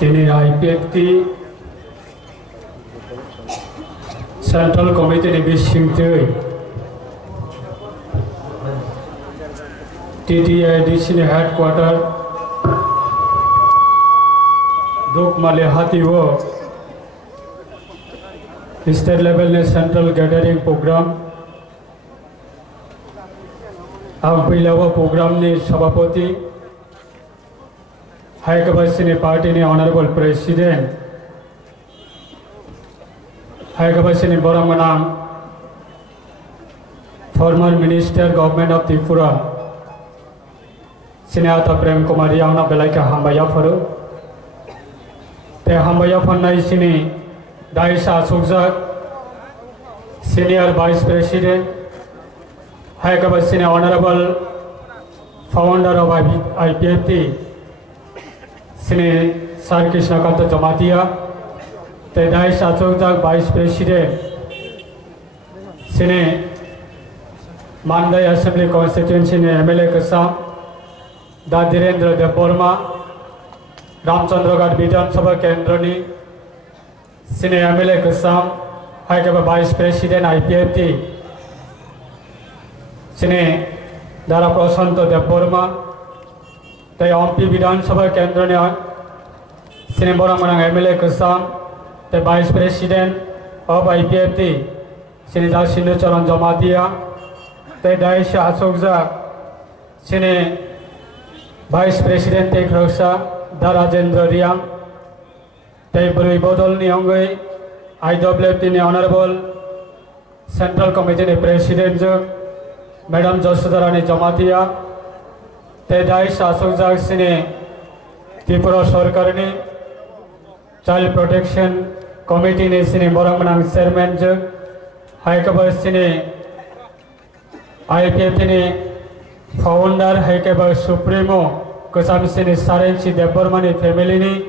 তিনি IPFT Central Committee ni bisingtui TTIDC ni headquarter Dukmale Hatiwo state level ni central gathering program ang pilawa program ni sabapati Haikabasini party ni honorable president Haikabasini Boramanam former minister government of Tripura Sinata Prem Kumar Yauna Belaika Hambaya Faru te Hambaya Fanai Sini Daisha Sukzak senior vice president Haikabasini honorable founder of IPFT Sini Sar Krishna Kanta Jamatia te Daisha Sukzak vice president Sini Mandai Assembly constituency ni MLA Kasam Dadirendra Deborma Ramchandragarh Vidhan Sabha Kendrani Sini MLA Kasam Haikaba Vice President IPFT Sini Dara Prasanto Deborma Te MP Vidhan Sabha Kendrani Sini Boramanang MLA Kasam Te Vice President of IPFT Sini Dasindu Charan Jamatia Te Daisha Asokza Sini Vice President Te Khrosa Darajendra Riam Te Brui Bodol ni Ongai IWFT ni Honorable Central Committee ni President Madam Josudarani Jamatia Te Daisha Asokza Sini Tripura Sarkar ni Child Protection Committee ni Sini Boramanang Chairman Haikaba Sini IPFT ni founder Haikaba Supremo Kusam Sini Sarensi Debormani family ni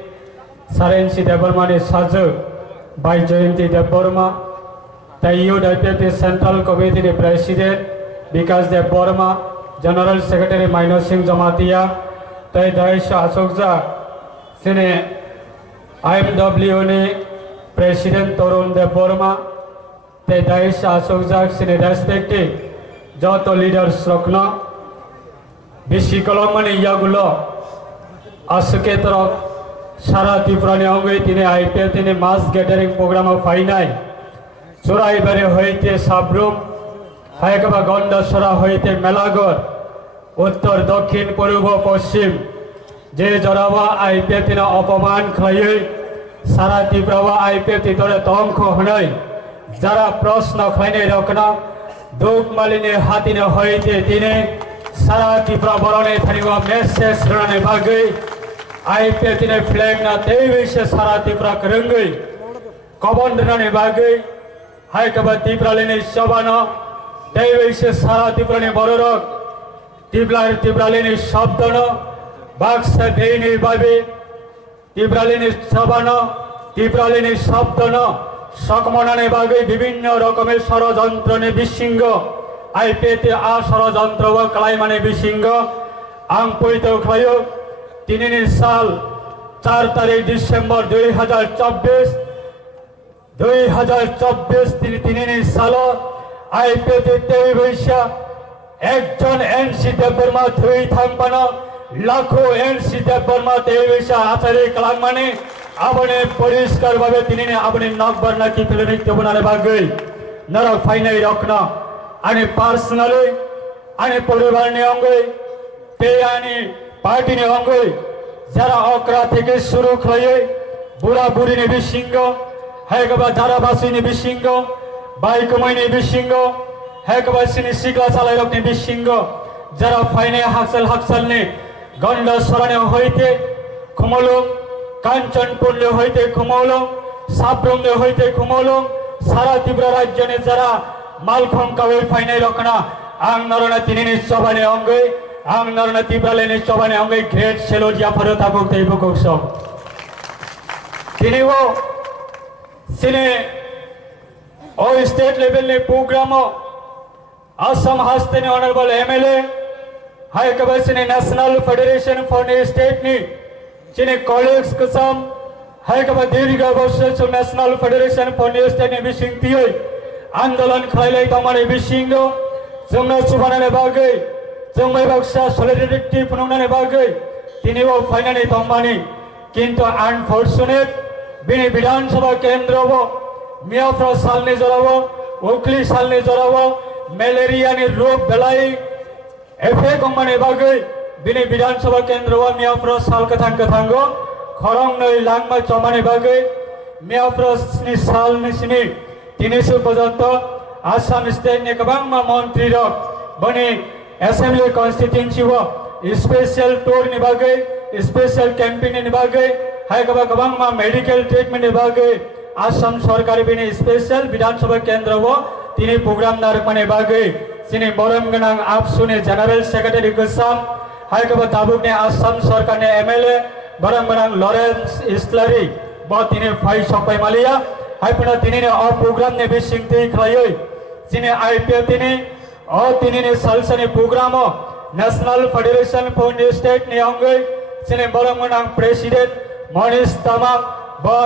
Sarensi Debormani Saju by Jayanti Deborma the IPFT Central Committee ni President Vikas Deborma General Secretary Minor Singh Jamatia Te Daisha Asokza Sini IMW ni President Torun Deborma Te Daisha Asokza Sini respective Joto leaders Rokna Bishikolamani Yagulo Asuketra Sara Tiprani Ongai Tine IPFT ni mass gathering program of Fainai Surai Bari Hoite Sabrum Haikaba Gonda Sara Hoite Melagor Uttar Dokhin Purubo Poshim Je Jarawa IPFT na Opoman Klayai Sara Tiprawa IPFT Tore Tongko Hunai Jara Prosna Khaine Rokna Duk Malini Hatine Hoite Tine Sara Tripura Borone Thaniwa message Rane Bagai IPFT ne flag na Tevishe Sara Tripura Karangai Kabon Rane Bagai Haikaba Tripura Lene Shabana Tevishe Sara Tripura ne Bororok Tripura Lene Shabdana Baksa Deini Babi Tripura Lene Shabana Tripura Lene Shabdana Sakmanane Bagai Bibinno Rokomer ষড়যন্ত্রে বিশৃঙ্গ IPFT a ষড়যন্ত্র ও কালাইমানে বিশৃঙ্গ আংপৈত খায়ো 3 সাল 4 তারিখ December 2024 3 সাল IPFT তেইবৈশা একজন NC Debbarma ধুই থামপানা লাখো NC Debbarma তেইবৈশা আচারে কালাইমানে abone poriskar bhabe tinine abone nakbar na ki pele nitya banane bagai narak fainai rokna ani personally ani poribar ni ongai te ani party ni ongai jara okra theke shuru khoye bura buri ni bishingo haikaba jara basi ni bishingo bai komai ni bishingo haikaba sini sikla chalai rok ni bishingo jara fainai haksal ni ganda sorane hoite khomolo কাঞ্চনপুরে হইতে খুমৌলং সাব্রমে হইতে খুমৌলং সারা ত্রিপুরা রাজ্যনে যারা মালখং কাবে ফাইনাই রকনা আং নরনা তিনিনি সবানে অঙ্গই আং নরনা ত্রিপুরালেনি সবানে অঙ্গই great সেলোজিয়া ফরতা বক্তে বকসম তিনিও সিনে ও state level নে প্রোগ্রাম আসাম হাস্তেনি অনারেবল MLA हाई कबसिनी नेशनल फेडरेशन फॉर स्टेट नि चिने कॉलेज कसम hai ka diri ga bosel so National Federation for New State ni bising tioi आंदोलन खालाय तमाने बिसिंगो जोंना सुबानाने बागै जों मैबाक्सा सलिडारिटी फुनुंनाने बागै तिनिबो फाइनाने तमाने किंतु अनफॉर्चुनेट बिनि विधानसभा केंद्रबो मियाफ्रा सालनि जरावो उखली सालनि जरावो मलेरिया नि रोग बेलाई एफे गमाने बागै बिनि विधानसभा केंद्रवा मियाफ्रा साल कथांगो खरं नै लांमा चमाने बागै मियाफ्रा नि साल निसिनि तिनिसु पर्यंत आसाम स्टेट ने गोबां मंत्री रक बने असेंबली कॉन्स्टिट्यूएंसी वो स्पेशल टूर नि बागै स्पेशल कैंपेन नि बागै हाय गोबां मेडिकल ट्रीटमेंट नि बागै आसाम सरकार बिनि स्पेशल विधानसभा केंद्र वो तिनि प्रोग्राम नारकमाने बागै सिनि बरम गनां आबसुनि जनरल सेक्रेटरी गोसाम हाय दाबुक ने आसाम सरकार ने एमएलए बरम गनां लॉरेंस इस्लारी बो तिनि फाइ सपाय मालिया हाय पुना तिनि ने अ प्रोग्राम ने बिसिंगति खलायै सिनि आईपीएफ तिनि ने सालसनि programme national federation for new state नि अंगै सिनि बरम गनां प्रेसिडेंट मनीष तामां ब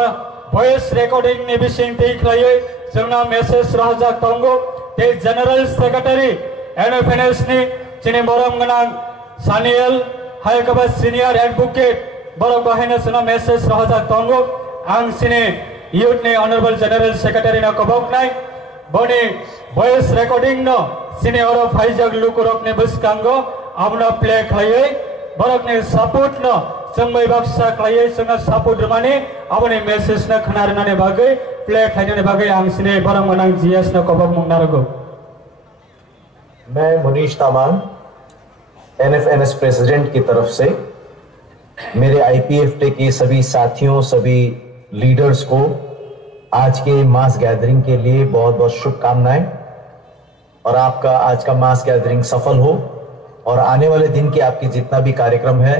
वॉइस रिकॉर्डिंग नि बिसिंगति खलायै जोंना मेसेज राजा तंगो ते जनरल सेक्रेटरी एनएफएनएस नि सिनि बरम गनां सानियल हाय सीनियर एडवोकेट बरम बाहायनो जोंना मेसेज राजा तंगो आं सिनि यूथ ने ऑनरेबल जनरल सेक्रेटरी ना कबकनाय बने वॉइस रिकॉर्डिंग न सिने और फाइजक लुकुरक ने बसकांगो आमना प्ले खलायै बरक ने सपोर्ट न जोंबै बाक्सा खलायै जोंना सपोर्ट माने आबने मेसेज न खनारनाने बागै प्ले खलायनाने बागै आं सिने बरम गनां जीएस न कबक मुंगनारगो। मैं मनीष तामांग एनएफएनएस प्रेसिडेंट की तरफ से मेरे आईपीएफटी के सभी साथियों सभी लीडर्स को आज के मास गैदरिंग के लिए बहुत बहुत शुभकामनाएं और आपका आज का मास गैदरिंग सफल हो और आने वाले दिन के आपके जितना भी कार्यक्रम है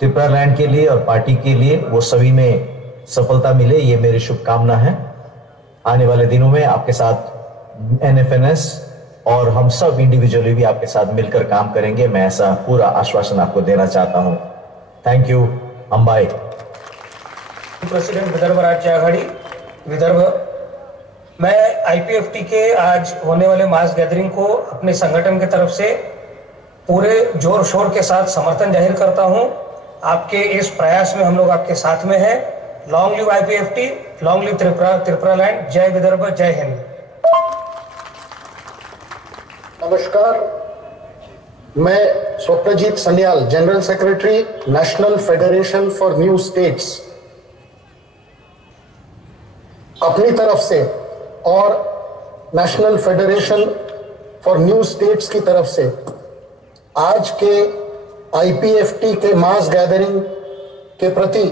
त्रिपुरा लैंड के लिए और पार्टी के लिए वो सभी में सफलता मिले, ये मेरी शुभकामना है। आने वाले दिनों में आपके साथ एनएफएनएस और हम सब इंडिविजुअली भी आपके साथ मिलकर काम करेंगे, मैं ऐसा पूरा आश्वासन आपको देना चाहता हूं। Thank you. Ambai president Vidarbha राज्य आघाड़ी विदर्भ, मैं आईपीएफटी के आज होने वाले मास गैदरिंग को अपने संगठन की तरफ से पूरे जोर शोर के साथ समर्थन जाहिर करता हूं। आपके इस प्रयास में हम लोग आपके साथ में हैं। Long live IPFT, long live Tripura land, जय विदर्भ, जय हिंद। नमस्कार, मैं Swapnajit Sanyal, general secretary national federation for new states, अपनी तरफ से और national federation for new states की तरफ से आज के आईपीएफटी के मास गैदरिंग के प्रति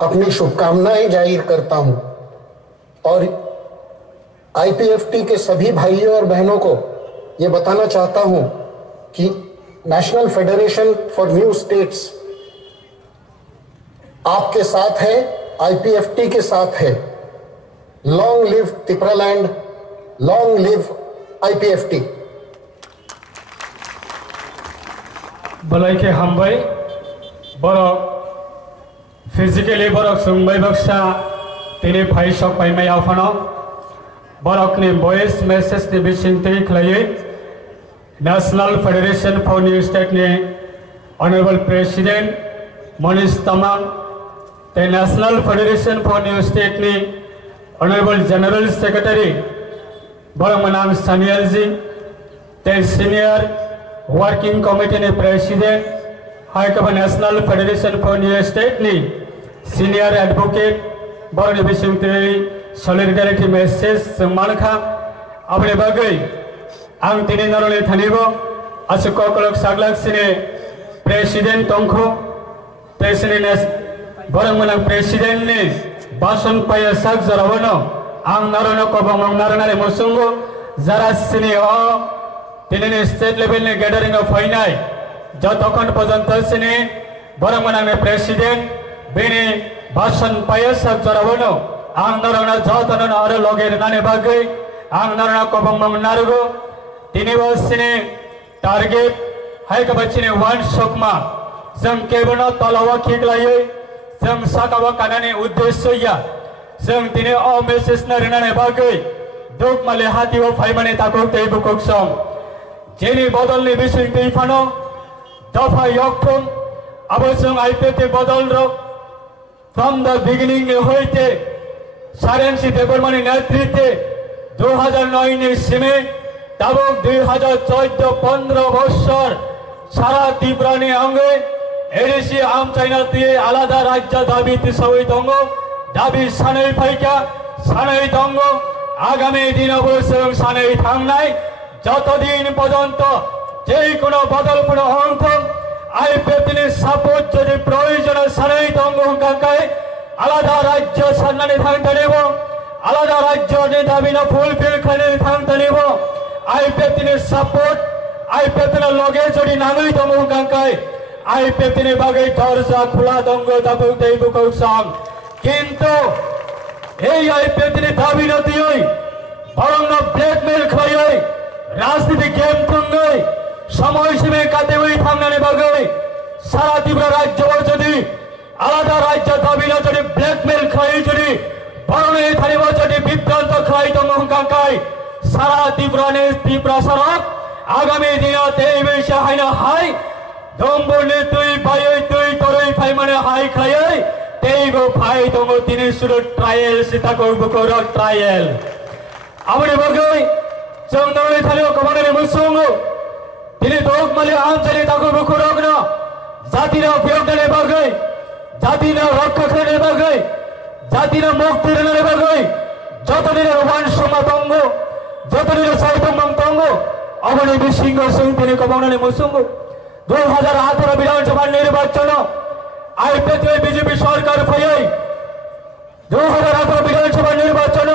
अपनी शुभकामनाएं जाहिर करता हूं और आईपीएफटी के सभी भाइयों और बहनों को ये बताना चाहता हूं कि national federation for new states आपके साथ है, आईपीएफटी के साथ है। Long live Tripura land, long live IPFT. बलाई के हमबाई बरक फिजिकली बरक सुंबाई बक्सा तेरे भाई शक पाइमाय आफानो बरक ने वॉइस मैसेज ने बिसिंगति खलायै national federation for new state ने ऑनरेबल प्रेसिडेंट मनीष तामांग ते national federation for new state ने ऑनरेबल जनरल सेक्रेटरी बरमनाम सानियल जी ते सीनियर वर्किंग कमिटी ने president high command national federation for new state ने सीनियर एडवोकेट बरने बिसिंगति सलिडारिटी मेसेज मानखा अपने बागै आं दिनै नरले थानिबो आसुक कलक सागलाक सिने प्रेसिडेंट तंखो प्रेसिडेंट बरमना प्रेसिडेंट ने भाषण पाया साग जरावनो आं नारनो कबमं नारनाले मसुंगो जरा सिने अ दिनै स्टेट लेवल ने गैदरिंग अफ फाइनाय जतखन पर्यंत सिने बरमना ने प्रेसिडेंट बेने भाषण पाया साग जरावनो आं नारना जतन आरो लगे नाने बागै आं नारना कबमं नारगो तिनी वर्षने टार्गेट हाय का बच्चे ने वन शोकमा जम केबनो तलावा खिगलायै जों साकावा कानानि उद्देश्यया जों दिनै अ मेसेज नारिनानै बागै दुख माले हातिव फाइमाने ताको तै बुकुक सं जेनि बदलनि बिसिं दैफानो दफा यक्थुम अब जों आइपिएफटी बदल रो फ्रम द बिगिनिंग হইতে সারেন্সি দেববর্মানি নেতৃত্বে 2009 नि সিমে তাবক 2014-15 বছর সারা ত্রিপুরানি অঙ্গে এডিসি আম চাইনাতে আলাদা রাজ্য দাবিতে সবাই দঙ্গ দাবি সানাই ফাইকা সানাই দঙ্গ আগামী দিন অবশ্যই সানাই থাংনাই যতদিন পর্যন্ত যে কোনো বদল কোনো অংশ আইপিএফটি সাপোর্ট যদি প্রয়োজন সানাই দঙ্গ কাকায় আলাদা রাজ্য সান্নানি থাকতে নেব আলাদা রাজ্য দাবি না ফুলফিল খানে থাকতে নেব আইপিএফটি সাপোর্ট আইপিএফটি লগে যদি নাঙই দঙ্গ কাকায় আইপিএফটি বাগে দরজা খোলা দঙ্গ দাবু দেব কৌশল কিন্তু এই আইপিএফটি দাবি না দিই বরং ব্ল্যাকমেল খাই রাজনীতি গেম থঙ্গই সময় সীমে কাটে ওই থামনানে বাগই সারা ত্রিপুরা রাজ্য যদি আলাদা রাজ্য দাবি না যদি ব্ল্যাকমেল খাই যদি বরণে থানিব যদি বিভ্রান্ত খাই দঙ্গ কাকাই সারা ত্রিপুরা সড়ক আগামী দিনত এই বেশি হাইনা হাই দম্বনে তুই পাই তুই তরই ফাই মানে হাই খাই তেইগো ফাই দঙ্গ তিনি শুরু ট্রায়াল সীতা করব কর ট্রায়াল আমরে বাগই जों नौले थालियो कमाने मुसुंगो তিনি দোক মালে আঞ্চলিক তাকো বুকুরগ্ন জাতিরা বিয়োগনে বাগই জাতিরা রক্ষা করে বাগই জাতিরা মুক্তির নে বাগই যতদিনের ওয়ান সমাতঙ্গ যতদিনের সাইতঙ্গ তঙ্গ অবনি বিসিংহ সিং তিনি কমানে মুসুঙ্গো 2018 বিধানসভা নির্বাচন আইপিএফটি বিজেপি সরকার ফাই 2018 বিধানসভা নির্বাচন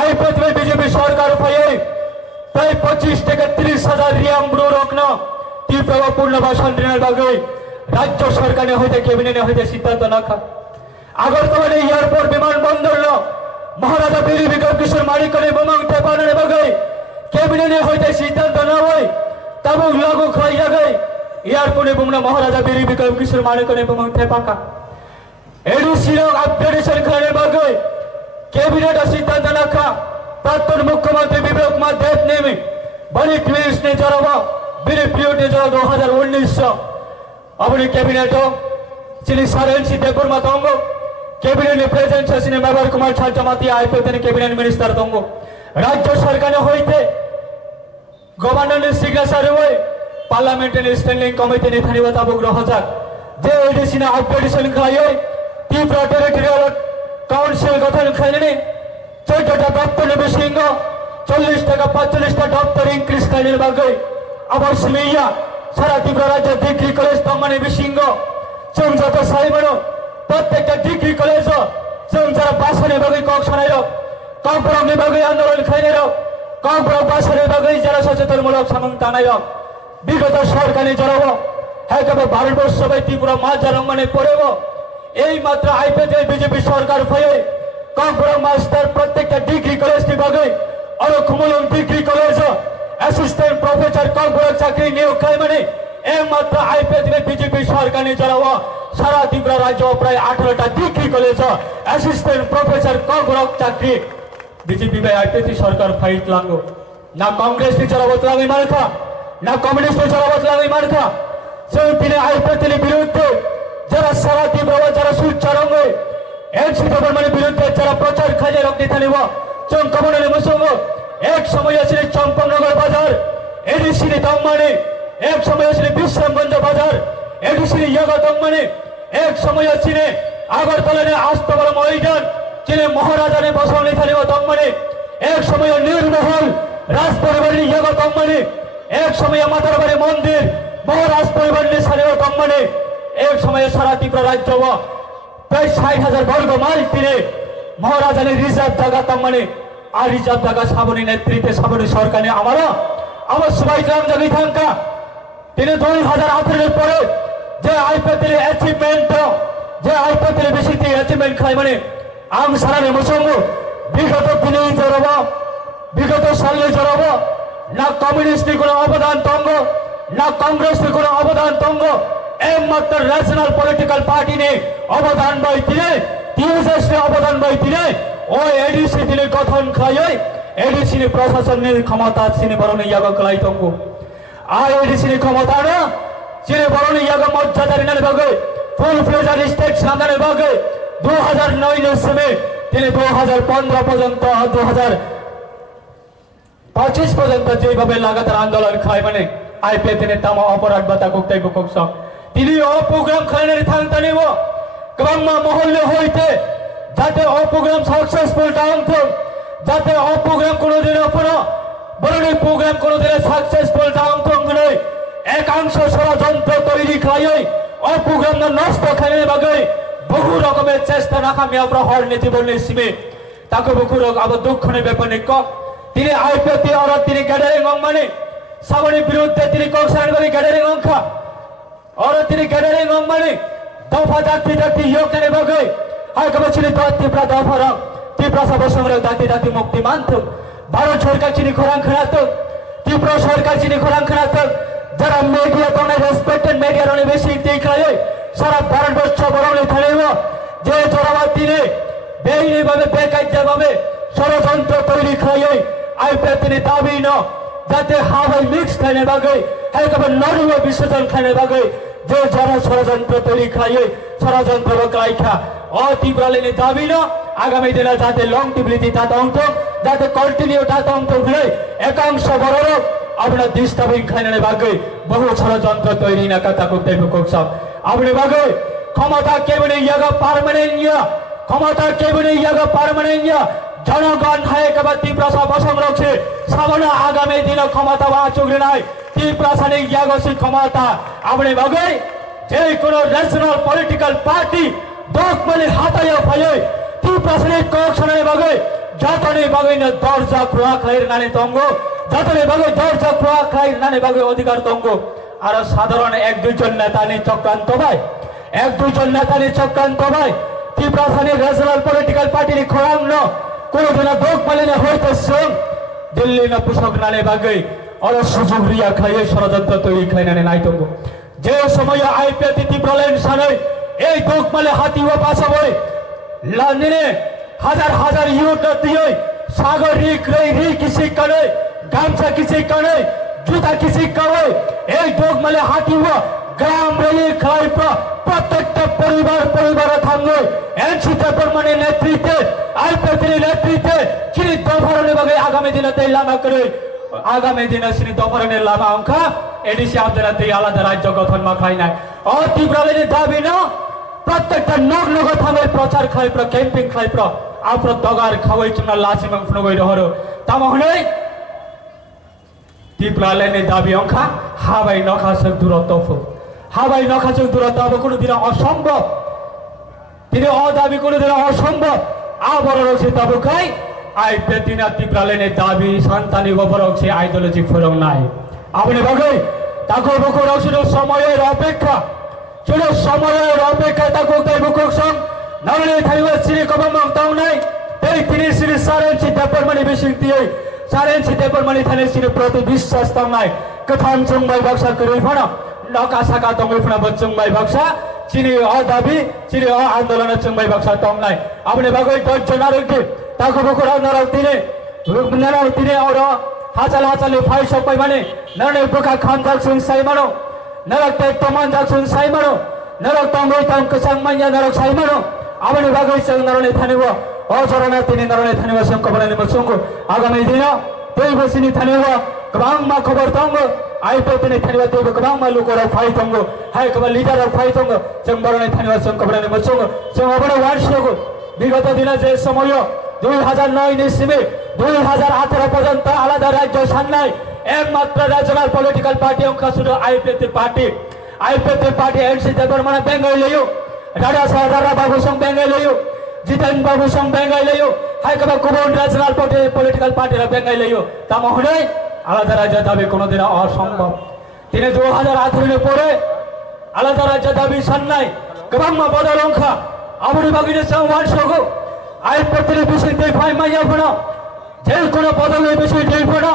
আইপিএফটি বিজেপি সরকার ফাই প্রায় 25 থেকে 30,000 রিয়াম ব্রো রকনা তীব্র পুনর্বাসন ঋণের বাগৈ রাজ্য সরকারে হইতে ক্যাবিনেটে হইতে সিদ্ধান্ত নাখা আগরতলা এয়ারপোর্ট বিমানবন্দর মহারাজা বীর বিক্রম কিশোর মালিকনে বোমাং টেপানের বাগৈ ক্যাবিনেটে হইতে সিদ্ধান্ত না হয় তবু লাগু খাই জায়গায় এয়ারপোর্টে বুমনা মহারাজা বীর বিক্রম কিশোর মালিকনে বোমাং টেপাকা এডিসি আপগ্রেডেশন খানের বাগৈ ক্যাবিনেটে সিদ্ধান্ত নাখা प्राक्तन मुख्यमंत्री विवेक कुमार देव ने बड़ी क्लियर्स ने जरावा बिरे पीरियड ने जरा 2019 अपने कैबिनेट श्री सारेंसी देवबर्मा तंगो कैबिनेट ने प्रेजेंट श्री मेबर कुमार छाजमाती आईपीएफटी कैबिनेट मिनिस्टर तंगो राज्य सरकार होइते गवर्नर ने सिग्नेचर हुए पार्लियामेंट ने स्टैंडिंग कमिटी ने थानी बताबो रहजाक जे एडिसी ने अपग्रेडेशन खायो त्रिपुरा टेरिटोरियल काउंसिल गठन खाइने 14টা দপ্তর বিসিংহ 40 টাকা 45টা দপ্তর ইনক্রিজ কাইনের বাগৈ আবার সিমিয়া সারা ত্রিপুরা রাজ্য ডিগ্রি কলেজ তমানে বিসিংহ जों যত সাইমনো প্রত্যেকটা ডিগ্রি কলেজ जों যারা বাসনে বাগৈ কক শনাইল ককবরংনি বাগৈ আন্দোলন খাইনের ককবরং বাসনে বাগৈ যারা সচেতনমূলক সামং তানাইল বিগত সরকারি জড়াব একেবারে ভারতবর্ষ বাই ত্রিপুরা মাঝারং মানে পড়েব এই মাত্র আইপিএফটি বিজেপি সরকার হয়ে ককবরং মাস্টার প্রত্যেকটা ডিগ্রি কলেজ কি বাগৈ আর কুমলং degree college assistant professor Kokborok চাকরি নিয়োগ খাই মানে এই মাত্র আইপিএফটি বিজেপি সরকারি জড়াব সারা ত্রিপুরা রাজ্য প্রায় 18টা degree college assistant professor Kokborok চাকরি বিজেপি বাই আইপিএফটি সরকার ফাইট লাঙ্গো না কংগ্রেস নি জড়াবত লাগি মারখা না কমিউনিস্ট নি জড়াবত লাগি মারখা সেই দিনে আইপিএফটি বিরুদ্ধে যারা সারা ত্রিপুরা যারা সুচারঙ্গ এনসি গভর্নমেন্টের বিরুদ্ধে যারা প্রচার খাজে রক্তি থানিব जों कमने मुसुंग एक समय आछिले चंपकनगर बाजार एडिसी दंगमाने एक समय आछिले विश्रामगंज बाजार एडिसी यगा दंगमाने एक समय आछिले आगरतला आस्तबल मैदान जिने महाराजा ने बसाउने थानिब दंगमाने एक समय नीरमहल राज परिवार यगा दंगमाने एक समय मातारबाड़ी मंदिर महाराज परिवार ने सानिब दंगमाने एक समय सारा त्रिपुरा राज्य प्राय 60,000 वर्ग माइल तीरे महाराजा ने रिजार्व जगह तमाने आ रिजार्व जगह साबनी नेतृत्वे साबनी सरकार ने আমার সবাই গ্রাম জাগি থাকা তিনি 2018 এর পরে যে আইপিএফটি অ্যাচিভমেন্ট যে আইপিএফটি বেশি অ্যাচিভমেন্ট খাই মানে আম সারা নেমসঙ্গ বিগত দিনে জড়াব বিগত সালে জড়াব না কমিউনিস্টের কোনো অবদান তঙ্গ না কংগ্রেসের কোনো অবদান তঙ্গ एकमात्र ন্যাশনাল পলিটিক্যাল পার্টি ने অবদান বইতিরে টিএসএস অবদান বইতিরে ও এডিসি দিলে গঠন খায় এডিসি প্রশাসনের ক্ষমতা সিনে বরণ ইয়াগো কলাই তঙ্গু আর এডিসি ক্ষমতা না সিনে বরণ ইয়াগো মর্যাদার নালে বাগে ফুল ফ্লেজার স্টেট সামনে বাগে 2009 এর সময় তিনি 2015 পর্যন্ত 2025 পর্যন্ত যেভাবে লাগাতার আন্দোলন খায় মানে আইপিএ তিনি তামা অপরাধ বাতা কোকটাই বুকস তিনি ও প্রোগ্রাম খানের থাংতা নেব গ্রাম্য মহল্লে হইতে যাতে ও প্রোগ্রাম সাকসেসফুল টাউনতো যাতে ও প্রোগ্রাম কোনোদিন অপনো বরণী প্রোগ্রাম কোনোদিন সাকসেসফুল টাউনতো নয় একাংশ ষড়যন্ত্র তৈরি খায় ও প্রোগ্রাম নষ্ট খাইনে বাগে বহু রকমের চেষ্টা নাকামি আমরা হর নীতি বললে সিমে তাকে বহু রকম আবার দুঃখনে ব্যাপারে তিনি আইপিএতে আর তিনি গ্যাদারিং মানে সামনের বিরুদ্ধে তিনি কৌশল করে গ্যাদারিং অংখা और তিনি গ্যাদারিং মানে দফা জাতি জাতি ইয়োকনে বাগে আর কবছিল তীব্র দফা রং তীব্র সবসময় জাতি জাতি মুক্তি মানত ভারত সরকার চিনি খরাং খানাত তীব্র সরকার চিনি খরাং খানাত যারা মিডিয়া কোনে রেসপেক্টেড মিডিয়া রনে বেশি দেখায় সারা ভারতবর্ষ বরণে থাকবে যে জোরাবাদ দিনে বেইনিভাবে বেকায়দাভাবে ষড়যন্ত্র তৈরি খায় আইপিএ তিনি দাবি ন যাতে হাওয়াই মিক্স খাইনে বাগে একেবারে নরম বিসর্জন খাইনে বাগে যে যারা ষড়যন্ত্র তৈরি খায় ষড়যন্ত্র কাইখা ও তীব্রালিনী দাবি ন আগামী দিনে যাতে লং টিবিলিটি তাতে অন্ত যাতে কন্টিনিউ তাতে অন্ত ঘুরে একাংশ বড় আপনার ডিস্টার্বিং খাইনে বাগে বহু ষড়যন্ত্র তৈরি না কথা করতে সব আপনি বাগে ক্ষমতা কেবল ইয়াগা পার্মানেন্ট ইয়া ক্ষমতা কেবল ইয়াগা পার্মানেন্ট ইয়া জনগণ হয় একেবারে তীব্র সংরক্ষে সামনে আগামী দিনে ক্ষমতা বা চুগড়ে নাই তীব্র ইয়াগসী ক্ষমতা আপনি বাগে যে কোনো ন্যাশনাল পলিটিক্যাল পার্টি দোকমালি হাতায় ফাইয়ে তীব্র কয়েকশনের বাগে যতনে বাগে না দরজা খোয়া খাইয়ের নানে তঙ্গ যতনে বাগে দরজা খোয়া খাইয়ের নানে বাগে অধিকার তঙ্গ আর সাধারণ এক দুইজন নেতা নিয়ে চক্রান্ত ভাই এক দুইজন নেতা নিয়ে চক্রান্ত ভাই তীব্র ন্যাশনাল পলিটিক্যাল পার্টির খোরাং ন কোনদিন দোক পালিনে হইতেছে দিল্লি না পোশাক নালে বাগে আর সুযোগ রিয়া খাইয়ে ষড়যন্ত্র তৈরি খাই নানে নাই তঙ্গ যে সময় আইপিএ তীব্র লেনসানে এই দোক মালে হাতি ও পাশা বই লন্ডনে হাজার হাজার ইউরো দিয়ে সাগর রিক রি কিসি করে গামছা কিসি করে জুতা কিসি করে এই দোক মালে হাতি ও গ্রাম রেলি খাই প্রত্যেকটা পরিবার থাকবে এনসিতে পরমানে নেতৃত্বে আইপিএ নেতৃত্বে চিনি দফারণে বাগে আগামী দিনে তেই লামা করে আগামী দিনে চিনি দফারণের লামা অঙ্কা এডিসি আপনারা তেই আলাদা রাজ্য গঠন মাখাই নাই ও তীব্রালিনী দাবি না প্রত্যেকটা নগ থামের প্রচার খাই ক্যাম্পিং খাই আপনার দগার খাওয়াই চুনা লাসি মাংস নগই রহর তামহনে তীব্রালিনী দাবি অঙ্কা হাবাই নখাসের দূরত্ব হাবাই নখাসের দূরত্ব হবে কোনোদিন অসম্ভব তিনি অদাবি কোনোদিন অসম্ভব আবার রয়েছে তবে খাই আইপিএ তিনি তীব্রালিনী দাবি সন্তানী গোবর সে আইডিওলজি ফরম নাই আপনি বাগে তাকে বকর রয়েছিল সময়ের অপেক্ষা ছিল সময়ের অপেক্ষা তাকে বুকুক সং নারী থাইবা সিরি কবম তাও নাই এই তিনি সিরি সারেন চিতা পরমানি বেশি দিয়ে সারেন চিতা পরমানি থানে সিরি প্রতি বিশ্বাস তাও নাই কথান চুংবাই ব্যবসা করে ফনা নকা সাকা তঙ্গই ফনা বচুংবাই ব্যবসা চিনি অদাবি চিনি আন্দোলনের চুংবাই ব্যবসা তাও নাই আপনি বাগৈ ধৈর্য নারী তাকে বকর নারাও তিনি আর হাজাল ফাই সবাই মানে নারী বোকা খান যাচ্ছেন সাই মানো नरक ते तमान जाक्सन साई मानो नरक तंगोई तंग कसंग मान्या नरक साई मानो आमने बागोई संग नरने थानेव अजरना तिनी नरने थानेव संग कबरने मसंग आगामी दिन तेई बसिनी थानेव गबांग मा खबर तंग आइपे तिनी थानेव तेई गबांग मा लुकोरा फाई तंग हाय कबा लीडर फाई तंग संग बरने थानेव संग कबरने मसंग संग अबड़ वार्षिक विगत दिन जे समय 2009 ইসিমে 2018 পর্যন্ত আলাদা রাজ্য সান্নাই একমাত্র ন্যাশনাল পলিটিক্যাল পার্টি অংশ শুধু আইপিএ পার্টি এনসি দেবর মানে বেঙ্গল লইও রাজা সাহারা বাবু সং বেঙ্গল লইও জিতেন বাবু সং বেঙ্গল লইও হাইকবা কোন ন্যাশনাল পলিটিক্যাল পার্টিরা বেঙ্গল লইও তা মহলে আলাদা রাজ্য দাবি কোনোদিন অসম্ভব তিনি 2018 পরে আলাদা রাজ্য দাবি সান্নাই গবাম্মা বদল অংশ আমরি বাগিনে সংবাদ সগো আইপিএ বিষয় দেই ফাই মাইয়া ফোনা যে কোনো বদলের বিষয় দেই ফোনা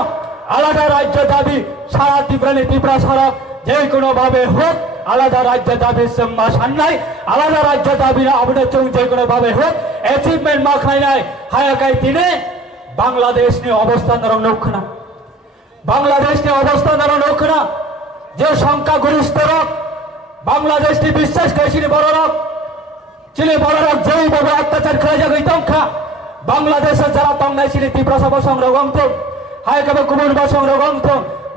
আলাদা রাজ্য দাবি সারা তীব্রালি তীব্রা সারা যে কোনো ভাবে হোক আলাদা রাজ্য দাবি মাসান নাই আলাদা রাজ্য দাবি না আমাদের চোখ যে কোনো ভাবে হোক অ্যাচিভমেন্ট মাখায় নাই হায়াকায় তিনি বাংলাদেশ নিয়ে অবস্থান রক্ষণা বাংলাদেশ নিয়ে অবস্থান রক্ষণা যে সংখ্যাগরিষ্ঠ রক বাংলাদেশ নিয়ে বিশ্বাস করেছিলেন বড় রক চিনি বড় রক যেই বড় অত্যাচার খেলে যাবে তংখা বাংলাদেশের যারা তংনায় ছিলেন তীব্র সভা সংগ্রহন্ত হায়কাবে কুমুর বা সংগ্রহন্ত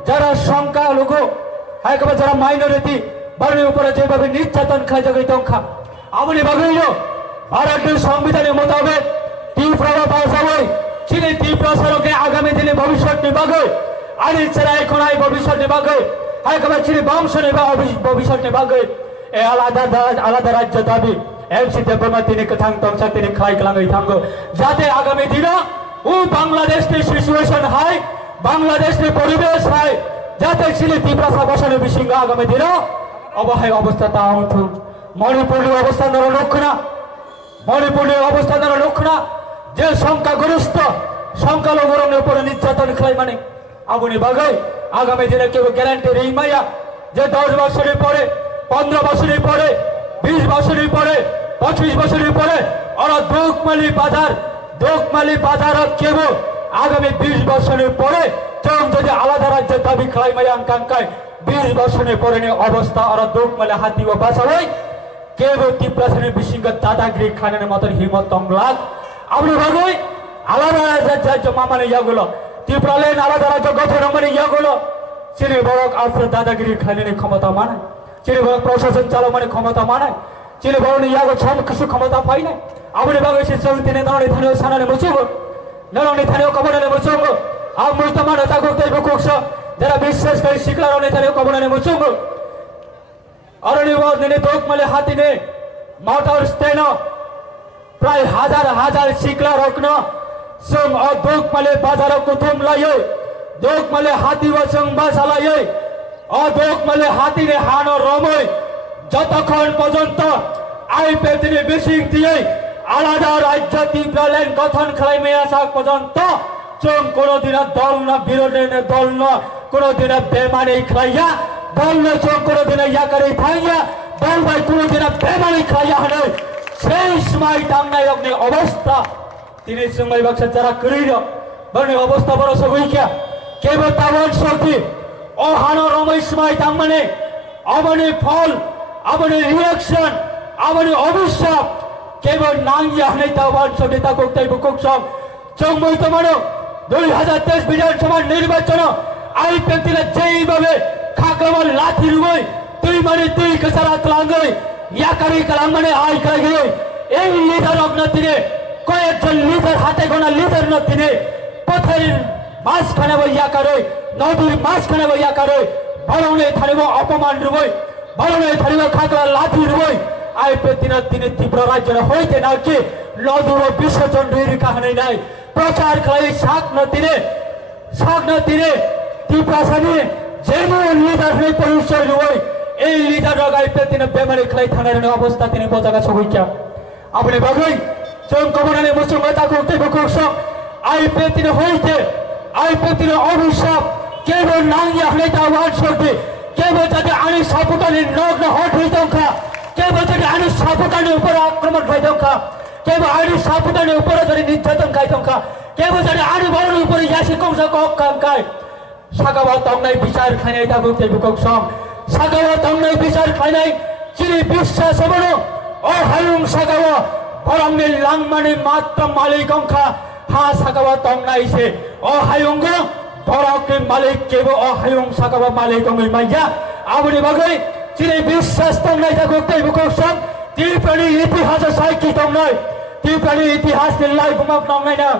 যারা সংখ্যালঘু হায়কাবে যারা মাইনরিটি বাড়ির উপরে যেভাবে নির্যাতন খেলে যাবে তংখা আমনি বাগইল ভারতের সংবিধানের মোতাবেক তীব্র বাসাবই চিনি তীব্র সড়কে আগামী দিনে ভবিষ্যৎ নিবাগে আনি ছাড়া এখন আই ভবিষ্যৎ নিবাগে হায়কাবে চিনি বংশ নিবা ভবিষ্যৎ নিবাগে এ আলাদা রাজ্য দাবি এমসি দেববর্মা তিনি কথাং তংসা তিনি খাই কালাঙ্গই থাঙ্গো যাতে আগামী দিনে ও বাংলাদেশের সিচুয়েশন হয় বাংলাদেশের পরিবেশ হয় যাতে ছিল তীব্র বসানো বিশৃঙ্গ আগামী দিনে অবহায় অবস্থা তা উঠু মণিপুরের অবস্থান রক্ষণা মণিপুরের অবস্থান রক্ষণা যে সংখ্যাগরিষ্ঠ সংখ্যালঘুর উপরে নির্যাতন খাই মানে আপনি বাগাই আগামী দিনে কেউ গ্যারান্টি এই মাইয়া যে 10 বছরের পরে 15 বছরের পরে 20 বছরের পরে 25 বছরের পরে ওরা দোকমালি বাজার কেব আগামী 20 বছরের পরে চোখ যদি আলাদা রাজ্যের দাবি খেলাই মাই আঙ্কাঙ্কায় 20 বছরের পরে অবস্থা ওরা দোকমালি হাতি ও বাঁচাবে কেব তীব্রাসনের বিশৃঙ্গ দাদাগিরি খানের মতন হিমত তংলাগ আপনি ভাবই আলাদা রাজ্য মামানে ইয়াগুলো ত্রিপুরালেন আলাদা রাজ্য গঠন মানে ইয়াগুলো চিনি বড়ক আপনার দাদাগিরি খানের ক্ষমতা মানে চিনি বড় প্রশাসন চালক মানে ক্ষমতা মানে চিনি বড় ইয়াগো ছম কিছু ক্ষমতা পাই না আপনি ভাবে সে চলতিনে নরনি থানেও সানানে মুচুব নরনি থানেও কবরনে মুচুব আমৃত মানে তা করতে বুকুকস যারা বিশ্বাস করে শিখলার অনে থানেও কবরনে মুচুব অরণি দিনে দোকমালে হাতিনে মাউটার স্টেন প্রায় হাজার শিখলা রকন সং দোকমালে বাজার কুতুম লাইয়ে দোকমালে হাতি বসং বাসালাইয়ে দোকমালে হাতিনে হানো রমই যতক্ষণ পর্যন্ত আইপে তিনি বিশিং দিয়ে আলাদা রাজ্য তীব্রালেন গঠন খেলাই মেয়ে আসা পর্যন্ত চোখ কোনোদিন দল না বিরোধী দল না কোনোদিন বেমানি খাইয়া দল না চোখ কোনোদিন ইয়াকারি খাইয়া দল ভাই কোনোদিন বেমানি খাইয়া হলে সেই সময় টাঙ্গাই অগ্নি অবস্থা তিনি সময় বাক্সা যারা করিল বর্ণি অবস্থা বড় সবইকা কেবল তাবন শক্তি ও হানো রমই সময় টাঙ্গানে আমনি ফল আমনি রিয়াকশন আমনি অভিশাপ কেবল নাঙ্গি হানে তাবন শক্তি তা করতে বুকুকসম চংমই তো মানো 2023 বিধানসভা নির্বাচন আইপিএল যেইভাবে খাকরামাল লাঠি রুবই তুই কসারা কলাঙ্গই ইয়াকারি কলাং মানে আই কাগই এই লিডার অগ্নতিনে কয়েকজন লিডার হাতে গোনা লিডার নতিনে পথের মাঝখানে বইয়া করে নদীর মাঝখানে বইয়া করে বরণে থানিব অপমান রুবই বরণে থানিব খাকরা লাঠি রুবই আইপিএল দিনে তীব্র রাজ্য হইতে না কি নদীর বিসর্জন রুইর কাহিনী নাই প্রচার খেলাই শাক নতিনে তীব্রাসানি যেমন লিডার হয়ে পরিচয় রুবই এই লিডার আইপিএল দিনে বেমারি খেলাই থানার অবস্থা তিনি বোঝাগা সবইকা আপনি বাগই চোখ কমনানে মুসলমাতা করতে বুকুকস আইপিএল দিনে হইতে আইপিএল দিনে অভিশাপ কেবল নাঙ্গি হইতে আহ্বান করতে কেবল যাতে আনি সাপুটানি নগ্ন হট হইতে কেবল যদি আনি সাপুটানির উপরে আক্রমণ খাইতে কেবল আনি সাপুটানির উপরে যদি নির্যাতন খাইতে কেবল যদি আনি বড়ের উপরে ইয়াসি কংস কায় সাগাবা তংনাই বিচার খাইনাই তা করতে বুকুকস সাগাবা তংনাই বিচার খাইনাই চিনি বিশ্বাস হবন ও হায়ুং সাগাবা বরং লাংমানি মাত্র মালিক অংখা হা সাগাবা তংনাইছে ও হায়ুঙ্গ বরং মালিক কেব ও হায়ুং সাগাবা মালিক অঙ্গই মাইয়া আপনি বাগৈ চিনি বিশ্বাস তংনাই তা করতে বুকুকসম ত্রিপুরানি ইতিহাস সাইকি তংনাই ত্রিপুরানি ইতিহাস লাইভ মাপ নংনাই না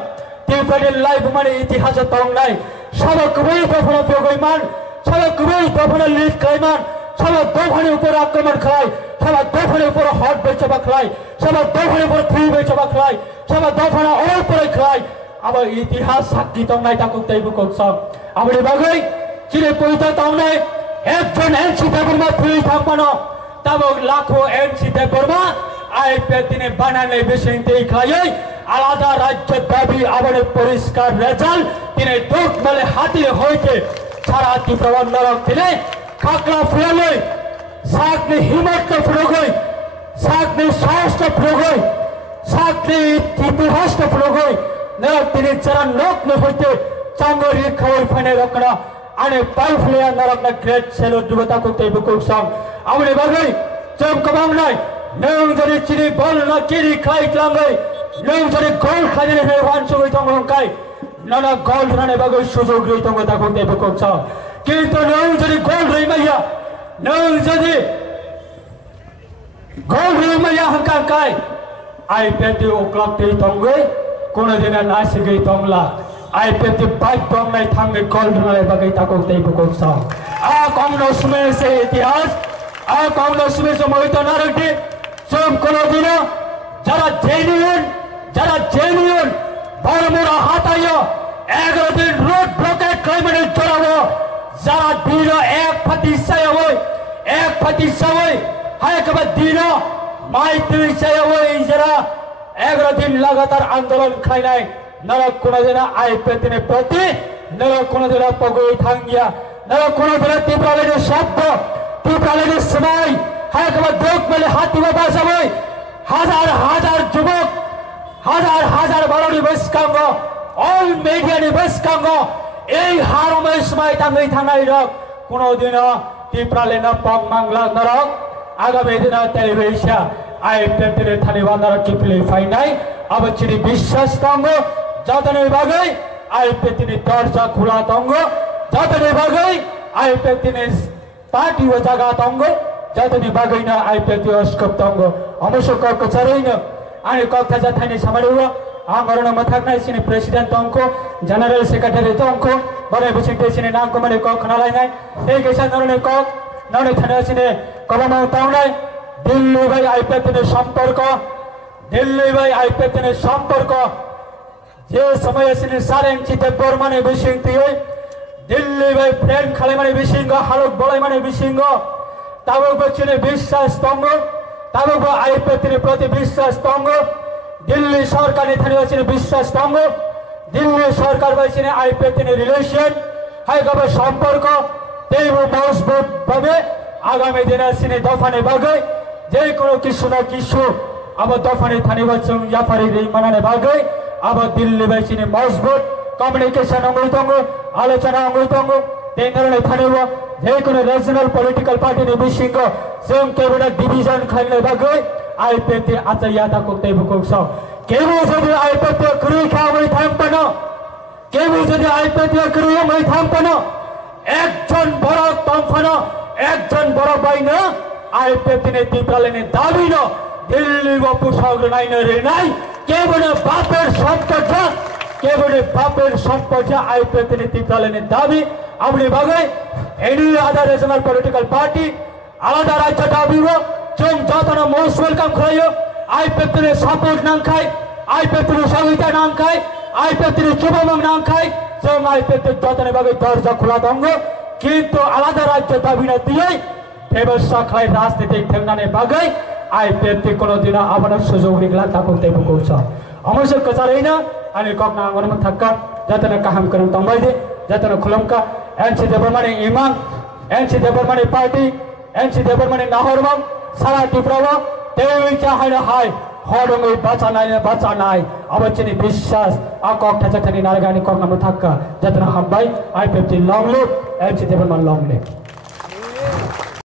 ত্রিপুরানি লাইভ মানে ইতিহাস তংনাই সবক বই দফনা প্রগৈমান সবক বই দফনা লিড কাইমান সবার দফানের উপর আক্রমণ খায় সবার দফানের উপর হট বেচে বাখলায় সবার দফানের উপর থ্রি বেচে বাখলায় সবার দফানা অনেক পরে খায় আবার ইতিহাস সাক্ষী তংনাই তা করতে বুকুকসম আপনি বাগৈ চিনি পইতা তংনাই একজন এনসি দেববর্মা থ্রি থাকবানো তাবক লাখো এনসি দেববর্মা আইপিএল দিনে বানালে বেশিতে খাইয়ে আলাদা রাজ্য দাবি আবার পরিষ্কার রেজাল্ট তিনি দুঃখ বলে হাতিয়ে হয়েছে সারা ত্রিপুরা নরক দিলে খাকলা ফুয়ালে sakni himat na progoi sakni sahas na progoi sakni itihas na progoi narak tini jaran nok na hoite changori khawai phane rakna ane palfleya narak na great selo dubata ko tei bukuk sam amne bagai jam kabang nai nang jari chini bol na kiri khai tlangai nang jari gol khajane he wan sugoi tong kai nana gol rane bagai sujog rei tong ta ko tei bukuk sam kintu nang jari gol rei maya nang jari gol rei maya hangkang kai ai peti oklak tei tongai kono dina nasi gei tongla ai peti baik tong nai thangai gol rane bagai ta ko tei bukuk sam a Congress में से इतिहास आ कांग्रेस में से मोहित नारंगी सब कोनो दिनो जरा जेन्युइन बरमुरा हातायो 11 दिन रोड ब्लॉकेट क्राइमने जोरावो जरा दिनो एक फती सवय हाय कब दिनो माई तुई सवय जरा 11 दिन लगातार आंदोलन खाइनाय नरक कोनो दिना आइ पेतने प्रति नरक कोनो दिना पगोई थांगिया नरक कोनो दिना तीव्रले शब्द तीव्रले समय हाय कब दोक मेले हाथी बाबा सवय हजार जुबक हजार बारोनी बसकांगो ऑल मीडिया नि बसकांगो এই হারমে সময় তাঙ্গই থানাই রক কোন দিন টিপ্রালে না পক মাংলা নরক আগামী দিন তেলিবেশা আই পেতরে থানি বান্দার কিপলে ফাইনাই আবচিনি বিশ্বাস তঙ্গ যতনে বাগাই আই পেতিনি দরজা খোলা তঙ্গ যতনে বাগাই আই পেতিনি পার্টি ও জায়গা তঙ্গ যতনে বাগাই না আই পেতি অস্কপ তঙ্গ অবশ্য কক চারই না আনি কক থাজা থানি সামারিও आमरण मथक नाइ सिने प्रेसिडेंट तंको जनरल सेक्रेटरी तंको बरे बिसिते सिने नाम को मने कख नालाय नाइ ए गेसा नरने कख नने थाना सिने कलमा ताउनाय दिल्ली भाई आइपेतने संपर्क जे समय सिने सारेन चिते बर्माने बिसिंगति दिल्ली भाई फ्रेंड खाले माने बिसिंग हालक बलाय माने बिसिंग ताबो बचिने विश्वास तंगो ताबो आइपेतने प्रति विश्वास तंगो दिल्ली सरकार ने थाने वचने विश्वास तंगो दिल्ली सरकार वचने आइपेतने रिलेशन हाय गब संपर्क तेबो मजबूत भावे आगामी दिन सिने दफाने बागै जे कोनो किछु न किछु अब दफाने थाने वचन याफारी रे मनाने बागै अब दिल्ली वचने मजबूत कम्युनिकेशन अंगुई तंगो आलोचना अंगुई तंगो तेनरने थाने व जे कोनो रीजनल पॉलिटिकल पार्टी ने बिसिंग जों केबेना डिवीजन खाइने बागै आइपेते आचा यादा को तेबो को स केबो जदि आइपेते क्रुइ खावै थामपन केबो जदि आइपेते क्रुइ मै थामपन एकजन बड़ तंफन एकजन बड़ बाइन आइपेते ने तिप्रालेने दाबी न दिल्ली व पुसाग नाइन रे नाइ केबो बापेर सम्पद आइपेते ने तिप्रालेने दाबी आमने बागै any other regional political party आलादा राज्य दाबी जों जतना मोस्ट वेलकम खरायो आइपेतने सपोर्ट नांखाय आइपेतने सहिता नांखाय आइपेतने चुबमंग नांखाय जों आइपेते जतने बागै दरजा खुला दंगो किन्तु आलादा राज्य दाबी न दियै व्यवस्था खाय राजनीतिक थेंगनाने बागै आइपेते कोनो दिन आबाद सुजोग रिगला ताको तेबो कोछ अमसे कचारैना अनि ककना आंगनमा थक्का जतने काम करम तंबाइदे जतने खुलमका एनसी देबरमाने इमाम एनसी देबरमाने पार्टी एनसी देबरमाने नाहरमंग सारा टिप्रावा तेवी चाहना हाय हरंगै बाचा नाय अबचिनि विश्वास आ कक थाचा थानि नारगानि कक नाम थाक्का जतना हमबाय आइपेपति लंग लिव एमसी देबरमान लंग लिव